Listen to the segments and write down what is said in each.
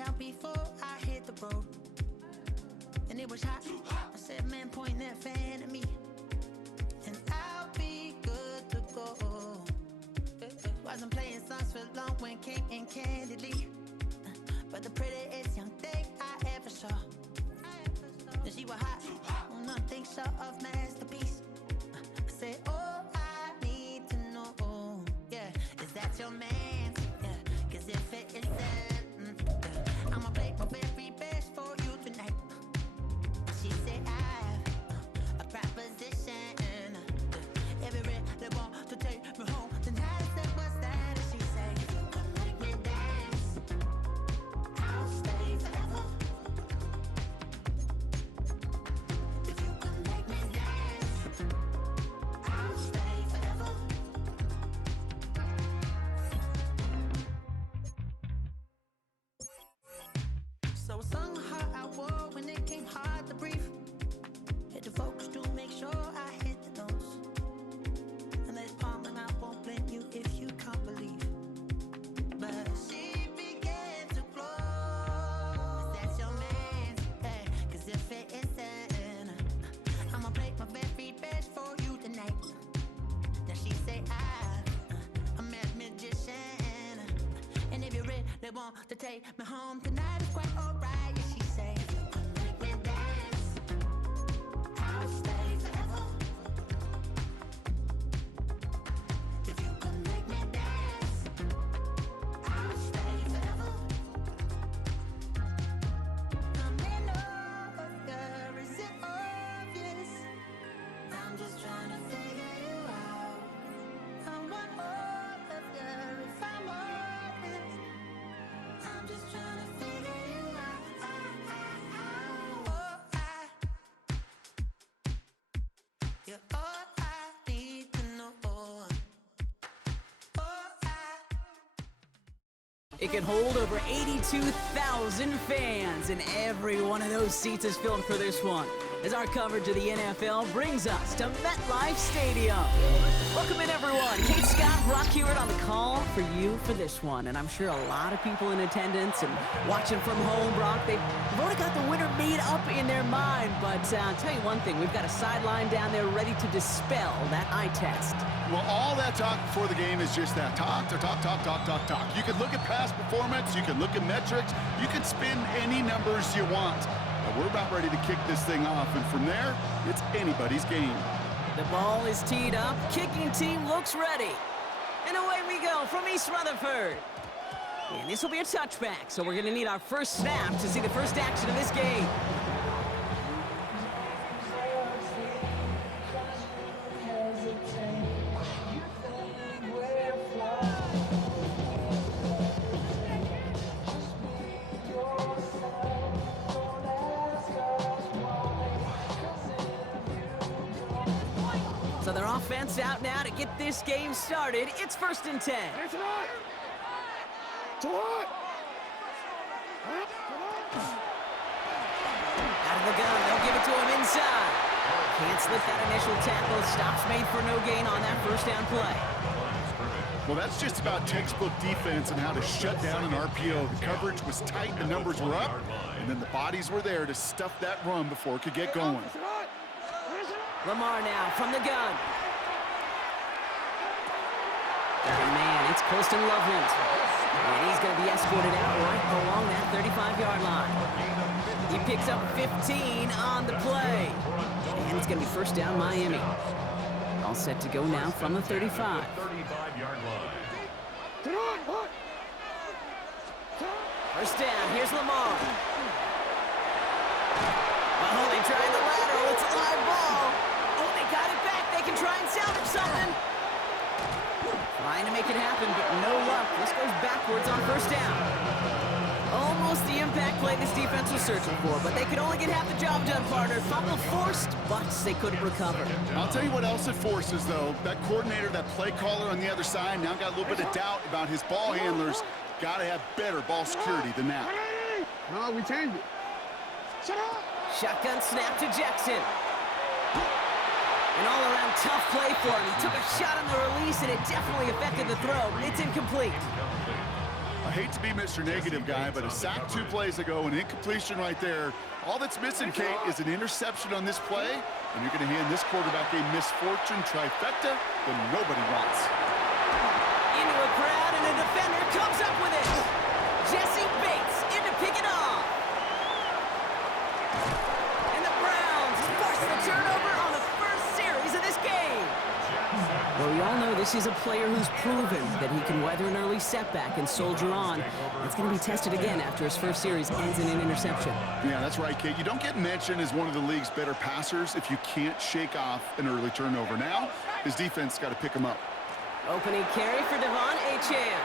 out before I hit the road. And it was hot. I said, man, point that fan at me, and I'll be good to go. Wasn't playing songs for long when came in candidly, but the prettiest young thing I ever saw. And she was hot, nothing short of masterpiece. I said, oh, I need to know, yeah, is that your man? Yeah, cause if it isn't, I'ma play my very best for you tonight. She said, I have a proposition. Every red they want to take me home tonight. I said, what's that? And she said, if you can make me dance, I'll stay forever. If you can make me dance, I'll stay forever. So I sung the heart I wore when it came hard to breathe. Hit the focus to make sure I hit the notes. And there's palm and I won't blame you if you can't believe. But she began to glow. That's your man, hey, cause if it isn't, I'ma play my very best for you tonight. Now she say I'm a magician, and if you're ready, they want to take me home tonight. It's quite alright. Yeah, she say, if you can make me dance, I'll stay forever. If you can make me dance, I'll stay forever. I'm in love, girl, is it obvious? I'm just trying to figure you out. I want all of you if I'm honest. I'm just trying to figure you out. Oh, you're all I need to know. It can hold over 82,000 fans, and every one of those seats is filled for this one, as our coverage of the NFL brings us to MetLife Stadium. Welcome in, everyone. Kate Scott, Brock Hewitt on the call for you for this one, and I'm sure a lot of people in attendance and watching from home, Brock, they've already got the winner made up in their mind, but I'll tell you one thing, we've got a sideline down there ready to dispel that eye test. Well, all that talk before the game is just that. Talk. You can look at past performance, you can look at metrics, you can spin any numbers you want. But we're about ready to kick this thing off, and from there, it's anybody's game. The ball is teed up, kicking team looks ready. And away we go from East Rutherford. And this will be a touchback, so we're gonna need our first snap to see the first action of this game. So their offense out now to get this game started. It's 1st and 10. Out of the gun, they'll give it to him inside. Can't slip that initial tackle. Stops made for no gain on that first down play. Well, that's just about textbook defense and how to shut down an RPO. The coverage was tight, the numbers were up, and then the bodies were there to stuff that run before it could get going. Lamar now from the gun. And man, it's Colston Loveland. And he's going to be escorted out right along that 35-yard line. He picks up 15 on the play. And it's going to be first down Miami. All set to go now from the 35. 35-yard line. First down, here's Lamar. Oh, they tried the lateral. It's a live ball. Oh, they got it back. They can try and salvage something. Trying to make it happen, but no luck. This goes backwards on first down. Almost the impact play this defense was searching for, but they could only get half the job done, partner. Fumble forced, but they couldn't recover. I'll tell you what else it forces, though. That coordinator, that play caller on the other side, now got a little bit of doubt about his ball handlers. Got to have better ball security than that. No, we changed it. Shotgun snap to Jackson. An all-around tough play for him. He took a shot on the release, and it definitely affected the throw. It's incomplete. I hate to be Mr. Negative guy, but a sack 2 plays ago, an incompletion right there. All that's missing, Kate, is an interception on this play, and you're going to hand this quarterback a misfortune trifecta that nobody wants. Into a crowd, and a defender comes up with it. Jesse Bates in to pick it off. And the Browns force the turnover on the first series of this game. Well, we all know this is a player who's proven that he can weather an early setback and soldier on. It's going to be tested again after his first series ends in an interception. Yeah, that's right, Kate. You don't get mentioned as one of the league's better passers if you can't shake off an early turnover. Now, his defense got to pick him up. Opening carry for Devon Achane.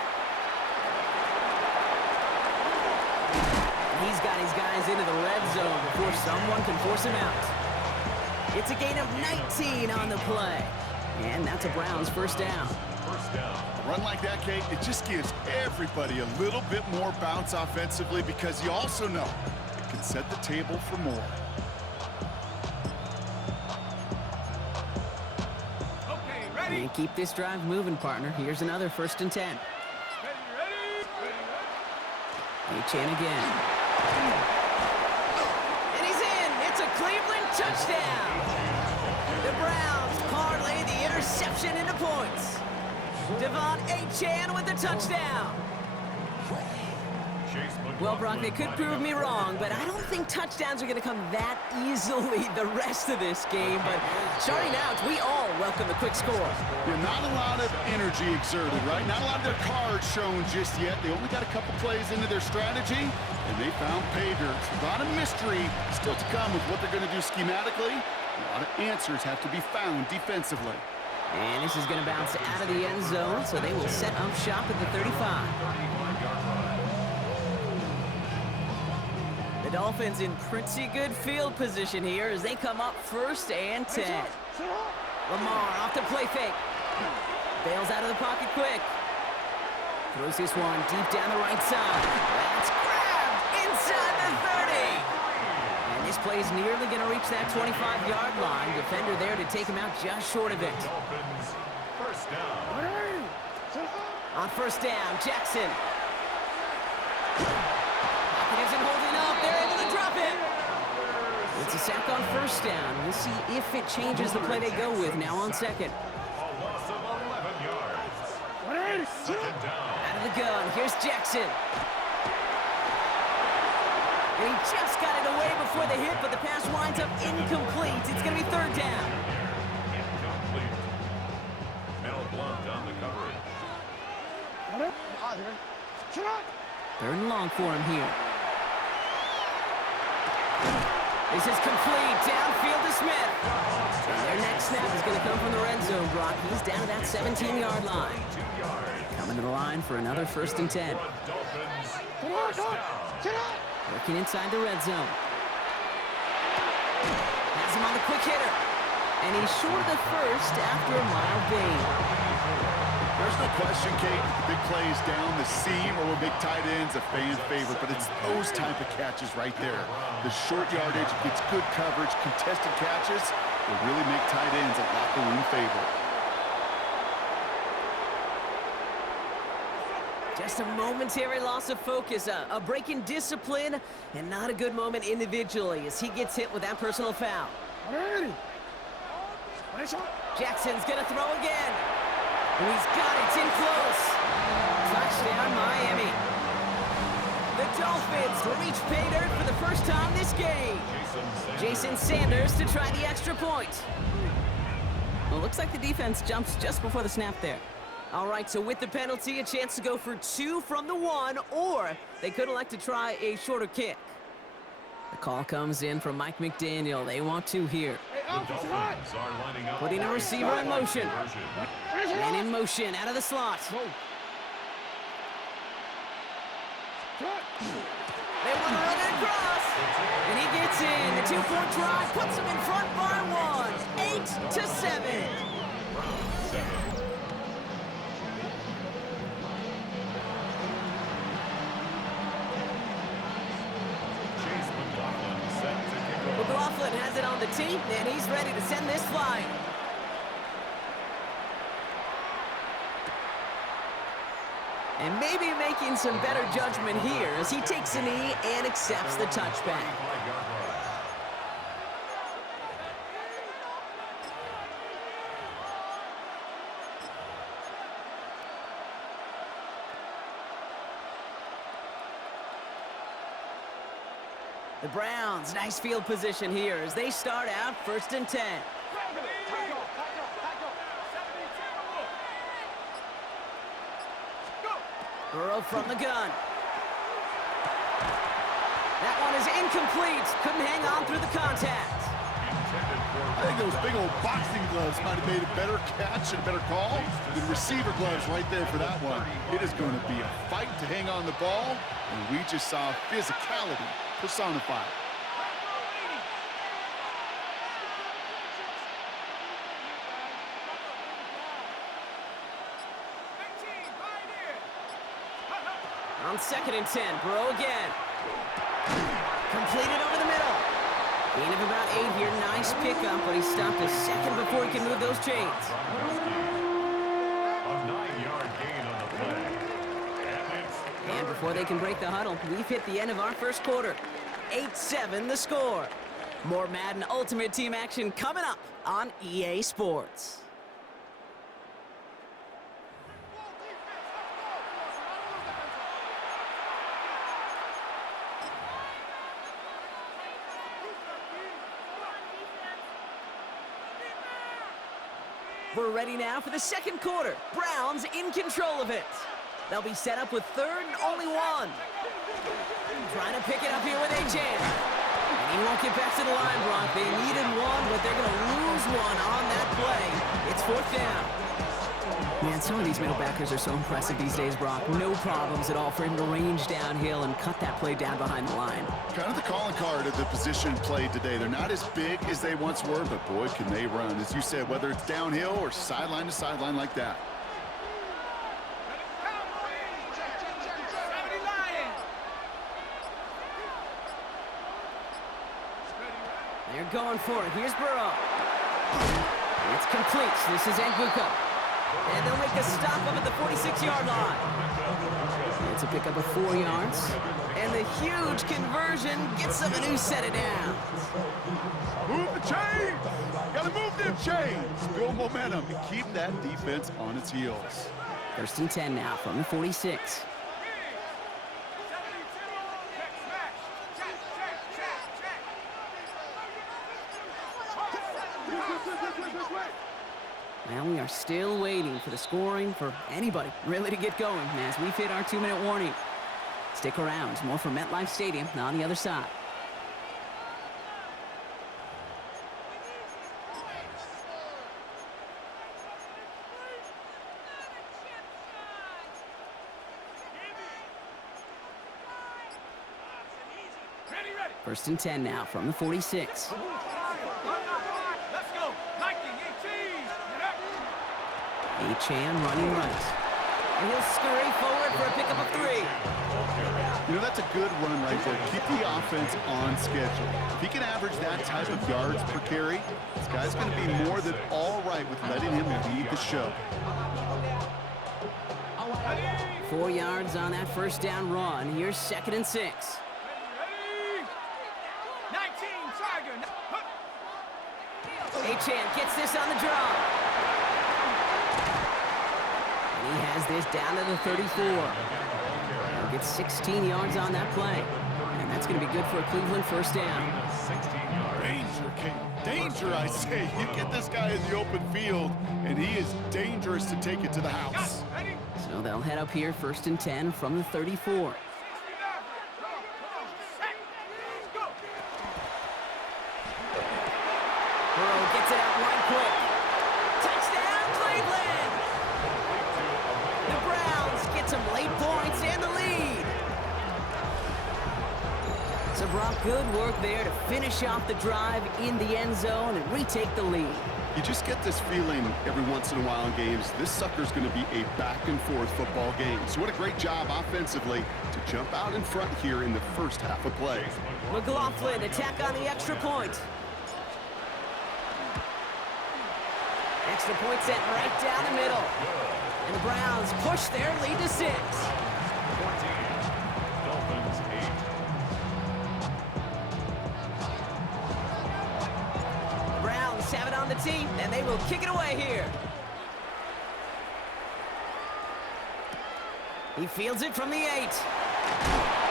He's got his guys into the red zone before someone can force him out. It's a gain of 19 on the play. And that's a Browns first down. A run like that, Kate, it just gives everybody a little bit more bounce offensively because you also know it can set the table for more. And keep this drive moving, partner. Here's another 1st and 10. Achane again. And he's in. It's a Cleveland touchdown. The Browns parlay the interception into points. Devon Achane with the touchdown. Well, Brock, they could prove me wrong, but I don't think touchdowns are going to come that easily the rest of this game. But starting out, we all welcome the quick score. Yeah, not a lot of energy exerted, right? Not a lot of their cards shown just yet. They only got a couple plays into their strategy, and they found pay dirt. A lot of mystery still to come with what they're going to do schematically. A lot of answers have to be found defensively. And this is going to bounce out of the end zone, so they will set up shop at the 35. The Dolphins in pretty good field position here as they come up 1st and 10. Lamar off the play fake. Bails out of the pocket quick. Throws this one deep down the right side. That's grabbed inside the 30. And this play is nearly going to reach that 25-yard line. Defender there to take him out just short of it. On 1st down, Jackson. Pocket isn't holding up. They're able to drop it. It's a sack on 1st down. We'll see if it changes the play they go with now on 2nd. Out of the gun, here's Jackson. And he just got it away before the hit, but the pass winds up incomplete. It's going to be 3rd down. Third and long for him here. This is complete. Downfield to Smith. And their next snap is going to come from the red zone, Brock. He's down to that 17-yard line. Coming to the line for another 1st and 10. Working inside the red zone. Has him on the quick hitter. And he's short of the 1st after a mild gain. There's no question, Kate, the big plays down the seam or with big tight ends, a fan favorite, but it's those type of catches right there. The short yardage gets good coverage, contested catches will really make tight ends a locker room favorite. Just a momentary loss of focus, a break in discipline, and not a good moment individually as he gets hit with that personal foul. Jackson's going to throw again. And he's got it. It's in close. Touchdown, Miami. The Dolphins reach pay dirt for the first time this game. Jason Sanders to try the extra point. Well, looks like the defense jumps just before the snap there. All right, so with the penalty, a chance to go for 2 from the 1, or they could elect to try a shorter kick. The call comes in from Mike McDaniel. They want 2 here. Putting a receiver in motion. Man in motion, out of the slot. They want to run it across. And he gets in. The 2-point try puts him in front by 1. 8-7. McLaughlin has it on the tee, and he's ready to send this flying. And maybe making some better judgment here as he takes a knee and accepts the touchback. The Browns, nice field position here as they start out 1st and 10. Burrow from the gun. That one is incomplete. Couldn't hang on through the contact. I think those big old boxing gloves might have made a better catch and a better call than receiver gloves right there for that one. It is going to be a fight to hang on the ball, and we just saw physicality personified. On 2nd and 10, Burrow again. Completed over the middle. Gain of about 8 here. Nice pickup, but he stopped a second before he can move those chains. A 9-yard gain on the play. And before they can break the huddle, we've hit the end of our first quarter. 8-7 the score. More Madden Ultimate Team action coming up on EA Sports. We're ready now for the second quarter. Browns in control of it. They'll be set up with 3rd and only 1. Trying to pick it up here with A-Chan. And he won't get back to the line, Brock. They needed 1, but they're going to lose 1 on that play. It's 4th down. Man, some of these middle backers are so impressive these days, Brock. No problems at all for him to range downhill and cut that play down behind the line. Kind of the calling card of the position played today. They're not as big as they once were, but boy, can they run. As you said, whether it's downhill or sideline to sideline like that. They're going for it. Here's Burrow. It's complete. This is Nguka. And they'll make a stop up at the 46-yard line. It's a pickup of 4 yards. And the huge conversion gets them a new set of downs. Move the chains! Gotta move them chains! Build momentum and keep that defense on its heels. 1st and 10 now from the 46. Well, we are still waiting for the scoring for anybody really to get going as we've hit our 2-minute warning. Stick around. More from MetLife Stadium on the other side. First and 10 now from the 46. A-Chan running right. And he'll scurry forward for a pickup of 3. You know, that's a good run right there. Keep the offense on schedule. If he can average that type of yards per carry, this guy's going to be more than all right with letting him lead the show. 4 yards on that first down run. Here's 2nd and 6. A-Chan gets this on the draw. And he has this down to the 34. He'll get 16 yards on that play. And that's going to be good for a Cleveland first down. Danger, King. Danger, I say. You get this guy in the open field, and he is dangerous to take it to the house. So they'll head up here 1st and 10 from the 34. Burrow gets it out right quick. Touchdown, Cleveland! The Browns get some late points and the lead. So Brock, good work there to finish off the drive in the end zone and retake the lead. You just get this feeling every once in a while in games. This sucker's going to be a back-and-forth football game. So what a great job offensively to jump out in front here in the first half of play. McLaughlin attack on the extra point. Extra point set right down the middle. And the Browns push their lead to 6. 14. Dolphins 8. The Browns have it on the tee, and they will kick it away here. He fields it from the 8.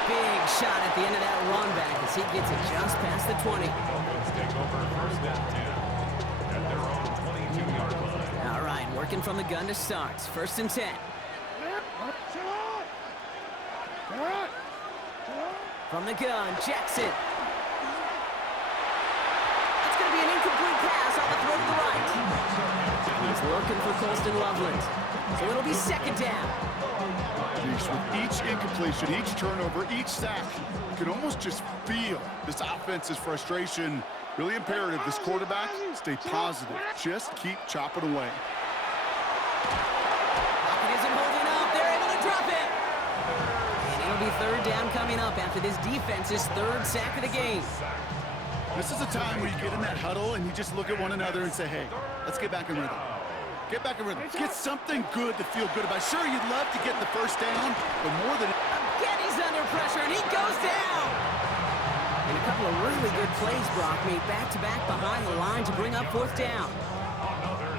Big shot at the end of that run back as he gets it just past the 20. The Dolphins take over first and 10 at their own 22-yard line. All right, working from the gun to start. First and 10. From the gun, Jackson. That's going to be an incomplete pass on the throw to the right. He's looking for Colston Loveland. So it'll be second down. With each incompletion, each turnover, each sack, you can almost just feel this offense's frustration. Really imperative, this quarterback, stay positive. Just keep chopping away. Pocket isn't holding up. They're able to drop it. And it'll be third down coming up after this defense's third sack of the game. This is a time where you get in that huddle and you just look at one another and say, hey, let's get back in rhythm. Get back in rhythm. Get something good to feel good about. Sure, you'd love to get the first down, but more than... Again, he's under pressure, and he goes down. And a couple of really good plays, Brock, made back-to-back behind the line to bring up fourth down.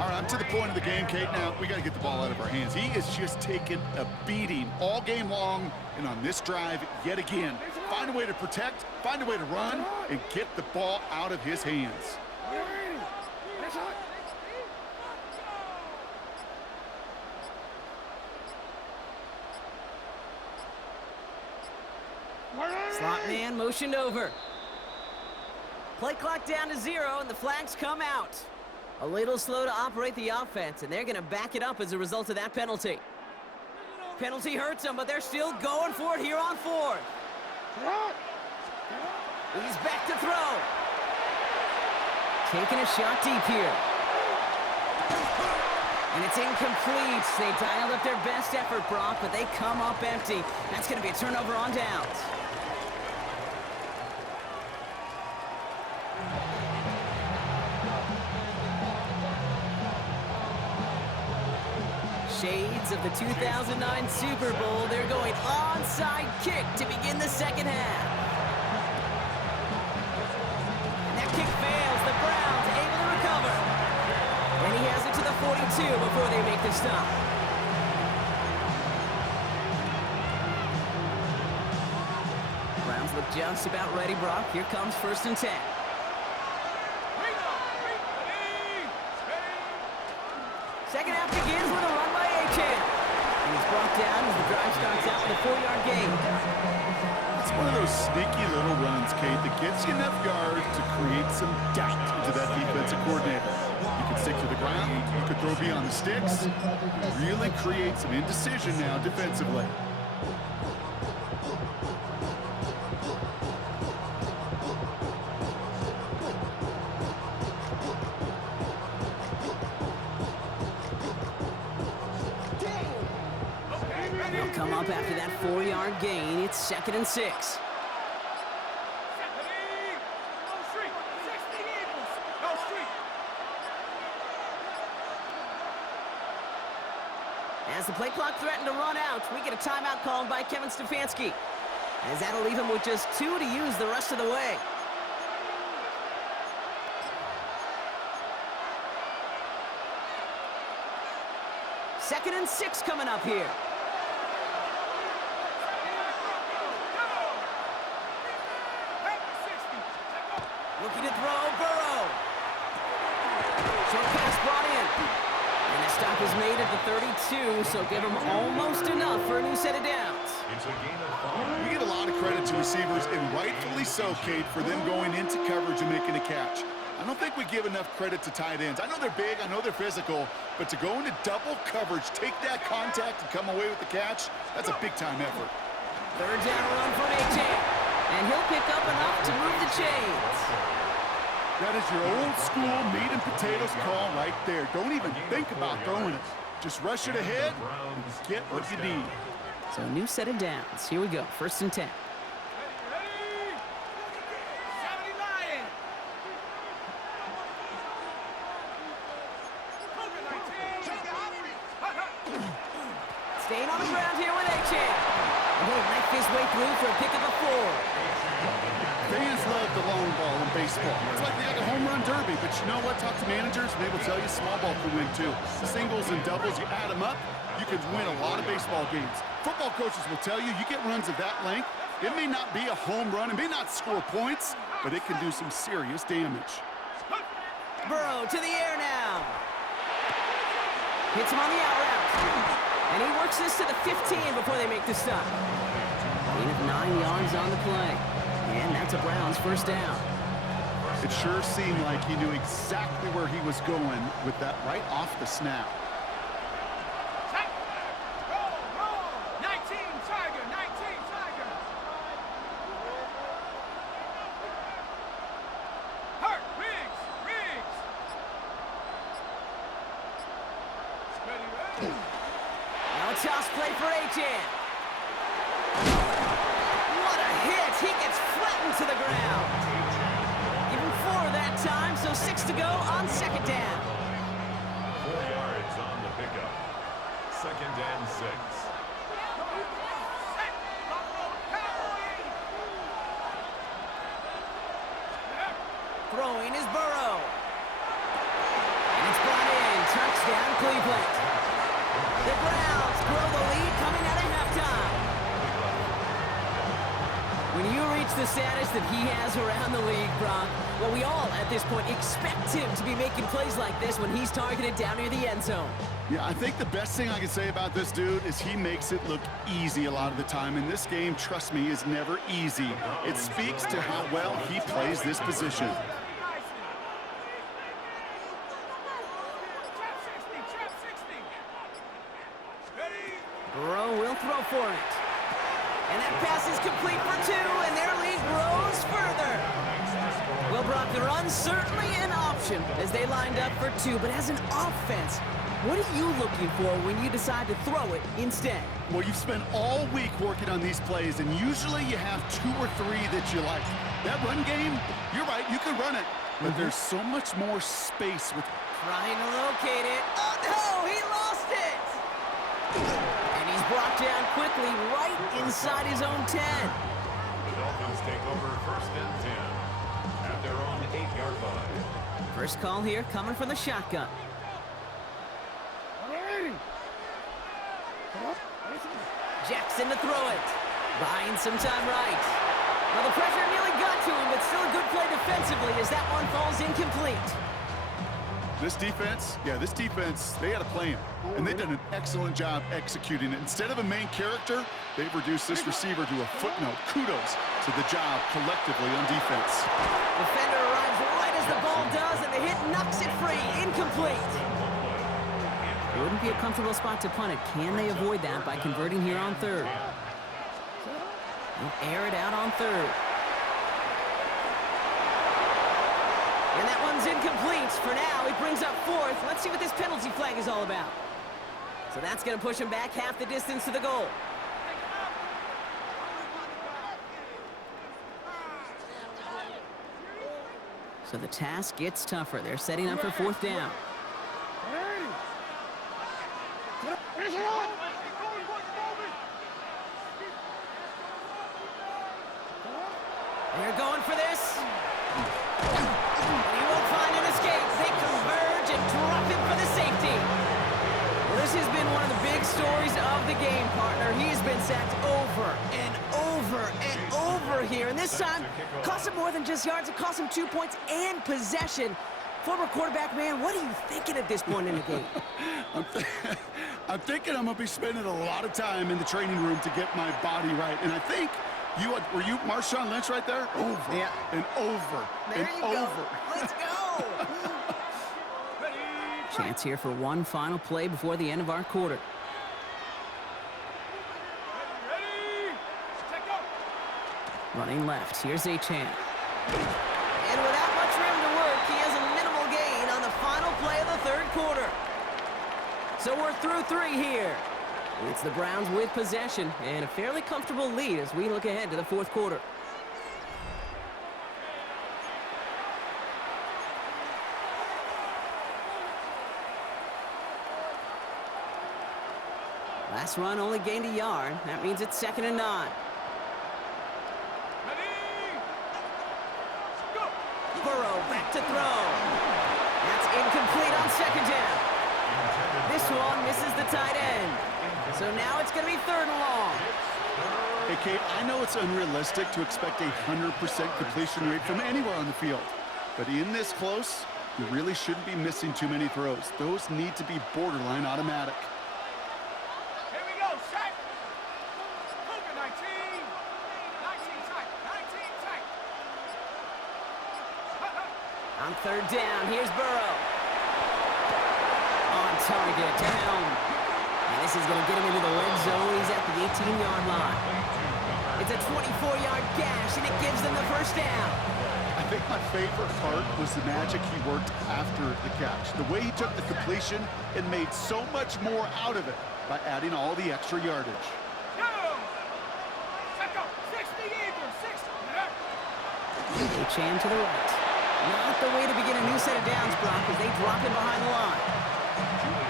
All right, I'm to the point of the game, Kate. Now, we got to get the ball out of our hands. He is just taking a beating all game long, and on this drive, yet again. Find a way to protect, find a way to run, and get the ball out of his hands. Slot man motioned over. Play clock down to 0, and the flags come out. A little slow to operate the offense, and they're going to back it up as a result of that penalty. Penalty hurts them, but they're still going for it here on 4th. He's back to throw. Taking a shot deep here. And it's incomplete. They dialed up their best effort, Brock, but they come up empty. That's going to be a turnover on downs. Shades of the 2009 Super Bowl. They're going onside kick to begin the second half. And that kick fails. The Browns able to recover. And he has it to the 42 before they make the stop. Browns look just about ready, Brock. Here comes first and 10. Second half begins with a run by A-Chan. And he's brought down as the drive starts out with a 4-yard gain. It's one of those sneaky little runs, Kate, that gets you enough yards to create some doubt into that defensive coordinator. You can stick to the ground, you could throw beyond the sticks, really create some indecision now defensively. They'll come up after that 4-yard gain. It's second and 6. As the play clock threatened to run out, we get a timeout called by Kevin Stefanski. As that'll leave him with just 2 to use the rest of the way. Second and 6 coming up here. Looking to throw, Burrow. Short pass brought in. And the stop is made at the 32, so give him almost enough for a new set of downs. It's a gain of 5. We get a lot of credit to receivers, and rightfully so, Kate, for them going into coverage and making a catch. I don't think we give enough credit to tight ends. I know they're big, I know they're physical, but to go into double coverage, take that contact, and come away with the catch, that's a big-time effort. Third down run from A-Chan. And he'll pick up enough to move the chains. That is your old school meat and potatoes call right there. Don't even think about throwing it. Just rush it ahead and get what you need. So a new set of downs. Here we go. First and 10. his way through for a pick of the 4. Fans love the long ball in baseball. It's like they got a home run derby, but you know what? Talk to managers, and they will tell you small ball can win too. Singles and doubles, you add them up, you can win a lot of baseball games. Football coaches will tell you, you get runs of that length, it may not be a home run, it may not score points, but it can do some serious damage. Burrow to the air now. Hits him on the out route. And he works this to the 15 before they make the stop. Gain of 9 yards on the play. And that's a Browns first down. It sure seemed like he knew exactly where he was going with that right off the snap. Now a toss play for Achan. What a hit! He gets flattened to the ground. Give him 4 that time, so 6 to go on second down. 4 yards on the pickup. 2nd and 6. Throwing is Burrow. And it's brought in. Touchdown, Cleveland. The Browns grow the lead coming out of halftime. When you reach the status that he has around the league, Brock, well, we all at this point expect him to be making plays like this when he's targeted down near the end zone. Yeah, I think the best thing I can say about this dude is he makes it look easy a lot of the time. And this game, trust me, is never easy. It speaks to how well he plays this position. Burrow will throw for it. And that pass is complete for 2, and their lead grows further. Well, Brock, the run's certainly an option as they lined up for 2, but as an offense, what are you looking for when you decide to throw it instead? Well, you've spent all week working on these plays, and usually you have 2 or 3 that you like. That run game, you're right, you can run it, but there's so much more space with... Trying to locate it. Oh, no, he lost it! And he's brought down quickly right inside his own 10. The Dolphins take over 1st and 10 at their own 8-yard line. First call here coming from the shotgun. Jackson to throw it. Buying some time right. Well, the pressure nearly got to him, but still a good play defensively as that one falls incomplete. This defense, they had to play him. And they've done an excellent job executing it. Instead of a main character, they've reduced this receiver to a footnote. Kudos to the job collectively on defense. Defender arrives right as the ball does, and the hit knocks it free. Incomplete. It wouldn't be a comfortable spot to punt it. Can they avoid that by converting here on 3rd? They'll air it out on 3rd. And that one's incomplete. For now, he brings up 4th. Let's see what this penalty flag is all about. So that's going to push him back half the distance to the goal. So the task gets tougher. They're setting up for 4th down. They're going for this. And he won't find an escape. They converge and drop him for the safety. Well, this has been one of the big stories of the game, partner. He's been sacked over and over and over here. And this time, cost him more than just yards. It cost him 2 points and possession. Former quarterback, man, what are you thinking at this point in the game? I'm thinking I'm going to be spending a lot of time in the training room to get my body right. And I think were you Marshawn Lynch right there? Over and over there and you over. Go. Let's go. Chance here for one final play before the end of our quarter. Running left. Here's Achan. And without much room to work, he has a minimal gain on the final play of the 3rd quarter. So we're through 3 here. It's the Browns with possession and a fairly comfortable lead as we look ahead to the 4th quarter. Last run only gained a yard. That means it's 2nd and 9. to throw. That's incomplete on second down. This one misses the tight end. So now it's going to be 3rd and long. Hey, Kate, I know it's unrealistic to expect a 100% completion rate from anywhere on the field. But in this close, you really shouldn't be missing too many throws. Those need to be borderline automatic. Here we go, set. Cougar 19. 19 tight. 19 tight. On 3rd down, here's Burrow. On target to Helm. And this is going to get him into the red zone. He's at the 18-yard line. It's a 24-yard gash, and it gives them the first down. I think my favorite part was the magic he worked after the catch. The way he took the completion and made so much more out of it by adding all the extra yardage. Chan to the right. Not the way to begin a new set of downs, Brock, as they drop him behind the line.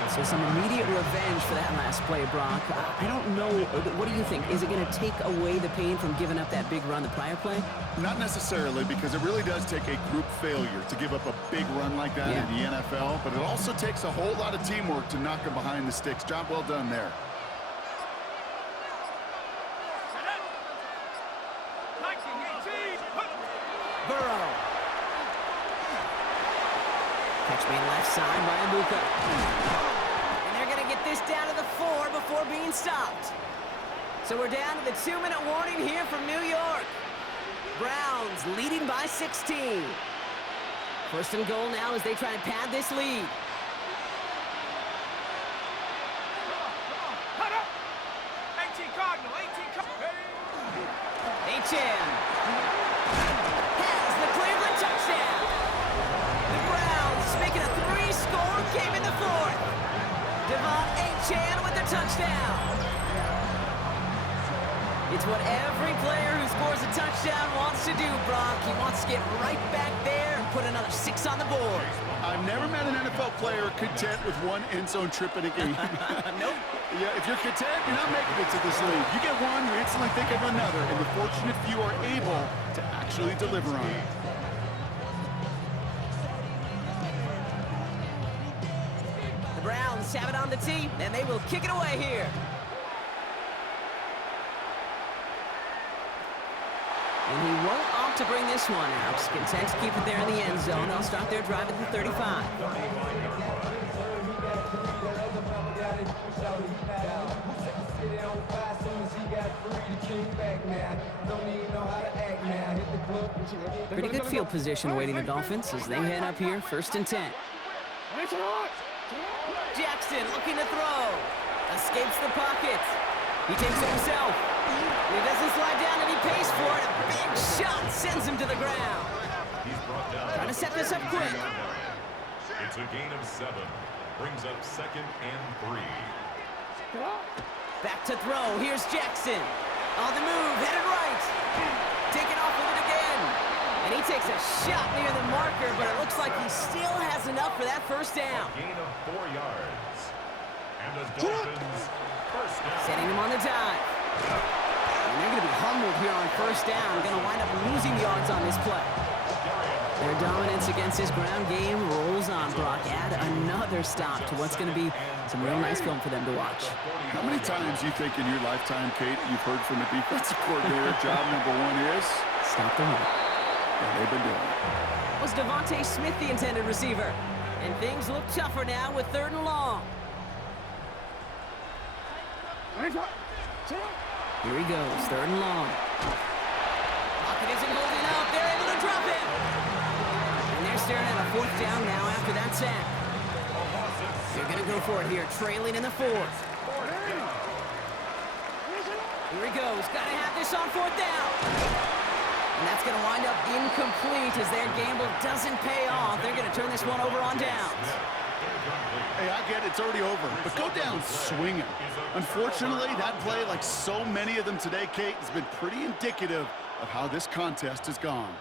So some immediate revenge for that last play, Brock. I don't know. What do you think? Is it going to take away the pain from giving up that big run the prior play? Not necessarily, because it really does take a group failure to give up a big run like that in the NFL, but it also takes a whole lot of teamwork to knock him behind the sticks. Job well done there. Burrow. Catch me left side by Abuka. And they're going to get this down to the 4 before being stopped. So we're down to the 2-minute warning here from New York. Browns leading by 16. 1st and goal now as they try to pad this lead. HM has the Cleveland touchdown. The Browns making a 3-score game in the 4th. Devon HM with the touchdown. It's what every player who scores a touchdown wants to do, Brock. He wants to get right back there and put another 6 on the board. I've never met an NFL player content with one end zone trip in a game. Nope. Yeah, if you're content, you're not making it to this league. You get one, you instantly think of another, and the fortunate few are able to actually deliver on it. The Browns have it on the tee, and they will kick it away here. And he won't opt to bring this one out. Content to keep it there in the end zone. They'll start their drive at the 35. Pretty good field position awaiting the Dolphins as they head up here, 1st and 10. Jackson looking to throw. Escapes the pocket. He takes it himself. He doesn't slide down and he pays for it. A big shot sends him to the ground. Trying to set this up quick. It's a gain of 7. Brings up 2nd and 3. Back to throw. Here's Jackson. On the move, headed right. Taking off with it again. And he takes a shot near the marker, but it looks like he still has enough for that 1st down. Gain of 4 yards. And the Dolphins, 1st down. Setting him on the dive. And they're going to be humbled here on 1st down. Going to wind up losing yards on this play. Their dominance against his ground game rolls on, Brock. Add another stop to what's going to be some real nice film for them to watch. How many times do you think in your lifetime, Kate, you've heard from a defensive coordinator, job #1 is? Stop the run. And they've been doing it. Was Devontae Smith the intended receiver? And things look tougher now with 3rd and long. Here he goes, 3rd and long. Pocket isn't holding up. They're able to drop it. And they're staring at a 4th down now after that sack. They're going to go for it here, trailing in the 4th. Here he goes. Got to have this on 4th down. And that's going to wind up incomplete as their gamble doesn't pay off. They're going to turn this one over on downs. Hey, I get it, it's already over, but go down swinging. Unfortunately, that play, like so many of them today, Kate, has been pretty indicative of how this contest has gone.